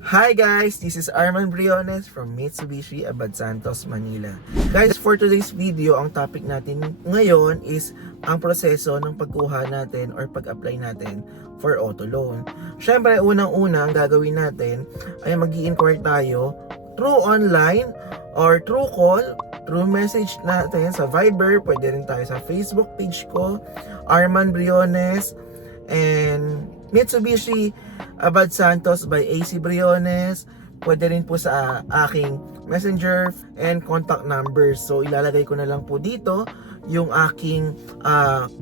Hi guys, this is Arman Briones from Mitsubishi Abad Santos, Manila. Guys, for today's video, ang topic natin ngayon is ang proseso ng pagkuha natin or pag-apply natin for auto loan. Syempre, unang-una ang gagawin natin ay mag-i-inquire tayo through online or through call, through message natin sa Viber, pwede rin tayo sa Facebook page ko, Arman Briones, and Mitsubishi Abad Santos by AC Briones. Pwede rin po sa aking messenger and contact numbers. So ilalagay ko na lang po dito yung aking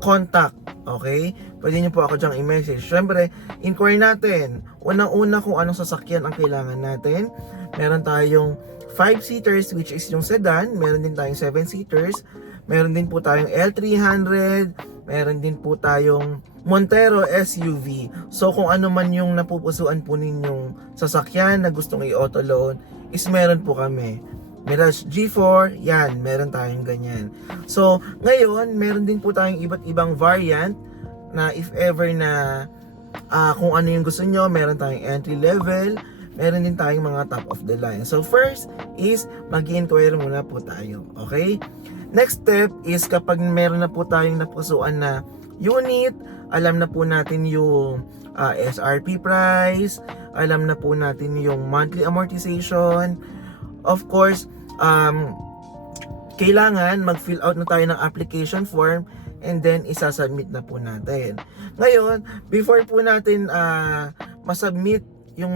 contact. Okay? Pwede nyo po ako dyang i-message. Siyempre, inquiry natin. Unang-una kung anong sasakyan ang kailangan natin. Meron tayong 5-seaters which is yung sedan. Meron din tayong 7-seaters. Meron din po tayong L300. Meron din po tayong Montero SUV. So kung ano man yung napupusuan po ninyong sasakyan na gustong i-auto loan, is meron po kami. Mirage G4, yan, meron tayong ganyan. So ngayon, meron din po tayong iba't ibang variant na if ever na kung ano yung gusto nyo, meron tayong entry level, meron din tayong mga top of the line. So first is mag-i-inquire muna po tayo. Okay? Next step is kapag meron na po tayong napusuan na unit, alam na po natin yung SRP price, alam na po natin yung monthly amortization. Of course, kailangan mag-fill out na tayo ng application form and then isasubmit na po natin. Ngayon, before po natin masubmit yung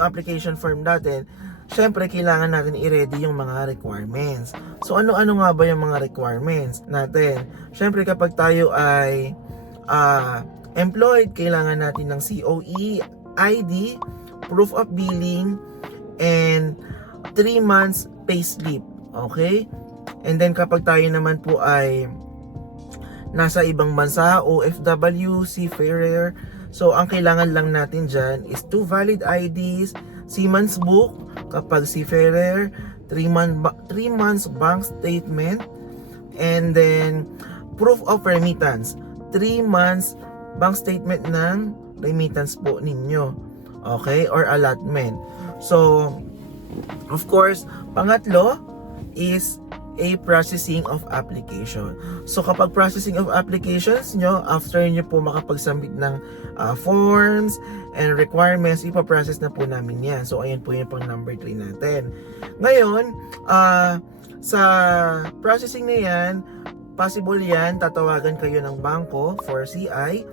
application form natin, syempre kailangan natin i-ready yung mga requirements. So ano-ano nga ba yung mga requirements natin? Syempre kapag tayo ay employed, kailangan natin ng COE, ID, proof of billing, and 3 months payslip. Okay? And then kapag tayo naman po ay nasa ibang bansa, OFW, seafarer, so ang kailangan lang natin dyan is 2 valid IDs, Seaman's book, kapag seafarer, 3 months bank statement, and then proof of remittance, 3 months bank statement ng remittance po ninyo. Okay? Or allotment. So, of course, pangatlo is a processing of application. So, kapag processing of applications nyo, after nyo po makapag-submit ng forms and requirements, ipaprocess na po namin yan. So, ayan po yung pang number 3 natin. Ngayon, sa processing na yan, possible yan, tatawagan kayo ng bangko for CI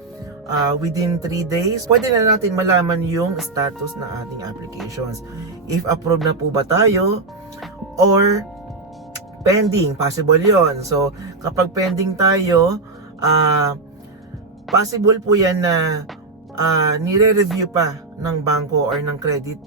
within 3 days. Pwede na natin malaman yung status ng ating applications. If approved na po ba tayo or pending, possible yon. So, kapag pending tayo, possible po yan na nire-review pa ng bangko or ng credit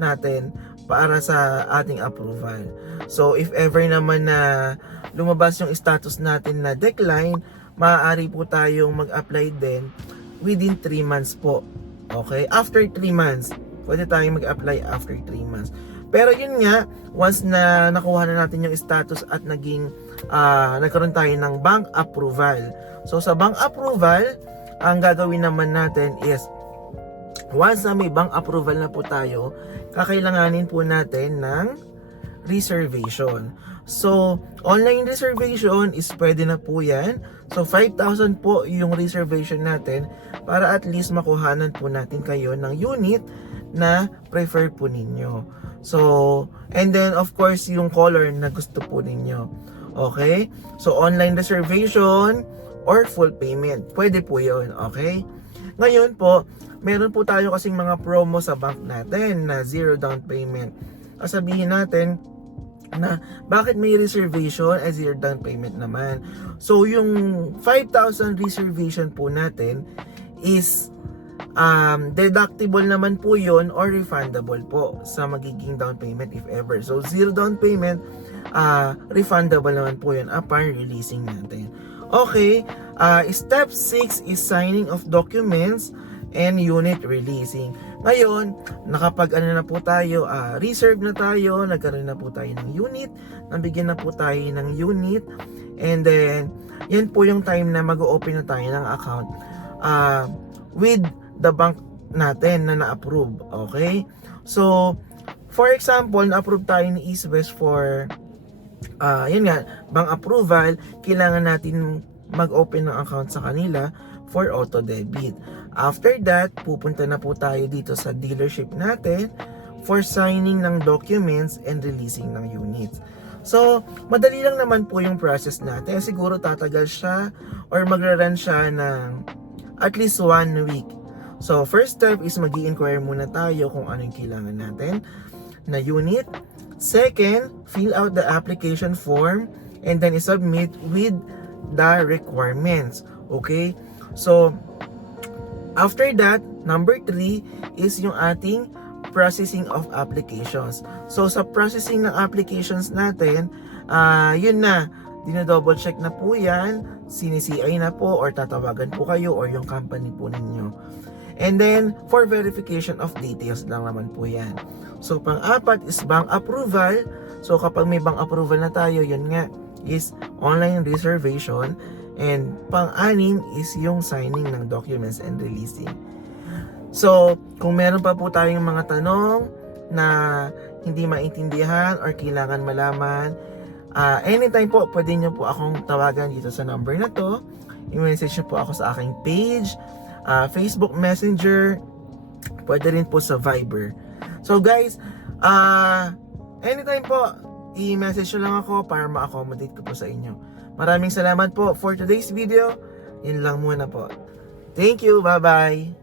natin para sa ating approval. So, if ever naman na lumabas yung status natin na decline, maaari po tayong mag-apply din within 3 months po. Okay? After 3 months, pwede tayong mag-apply after 3 months. Pero yun nga, once na nakuha na natin yung status at nagkaroon tayo ng bank approval. So sa bank approval, ang gagawin naman natin is, once na may bank approval na po tayo, kakailanganin po natin ng reservation. So, online reservation is pwede na po yan. So, 5,000 po yung reservation natin para at least makuhanan po natin kayo ng unit na prefer po ninyo. So, and then of course yung color na gusto po ninyo. Okay? So, online reservation or full payment. Pwede po yun. Okay? Ngayon po, meron po tayo kasing mga promo sa bank natin na 0 down payment. Sabihin natin na bakit may reservation at 0 down payment naman. So, yung 5,000 reservation po natin is deductible naman po yon or refundable po sa magiging down payment if ever. So 0 down payment, refundable naman po yun upon releasing natin. Okay, step 6 is signing of documents and unit releasing. Ngayon, nakapag na po tayo, reserve na tayo, nagkaroon na po tayo ng unit, nabigyan na po tayo ng unit, and then yan po yung time na mag-open na tayo ng account with the bank natin na na-approve. Okay? So, for example, na-approve tayo ni East West for yun nga, bank approval, kailangan natin mag-open ng account sa kanila for auto debit. After that, pupunta na po tayo dito sa dealership natin for signing ng documents and releasing ng units. So, madali lang naman po yung process natin. Siguro tatagal siya or magra-run siya ng at least 1 week. So, first step is mag-i-inquire muna tayo kung ano yung kailangan natin na unit. Second, fill out the application form and then submit with the requirements. Okay? So, after that, number 3 is yung ating processing of applications. So, sa processing ng applications natin, yun na, dino-double check na po yan, sinisi-CI na po or tatawagan po kayo or yung company po ninyo. And then, for verification of details lang naman po yan. So, pang-apat is bank approval. So, kapag may bank approval na tayo, yun nga, is online reservation. And pang-anim is yung signing ng documents and releasing. So, kung meron pa po tayong mga tanong na hindi maintindihan or kailangan malaman, anytime po, pwede nyo po akong tawagan dito sa number na to. I-message nyo po ako sa aking page, Facebook Messenger, pwede rin po sa Viber. So guys, anytime po, i-message nyo lang ako para ma-accommodate ko po sa inyo. Maraming salamat po for today's video. Yun lang muna po. Thank you, bye-bye!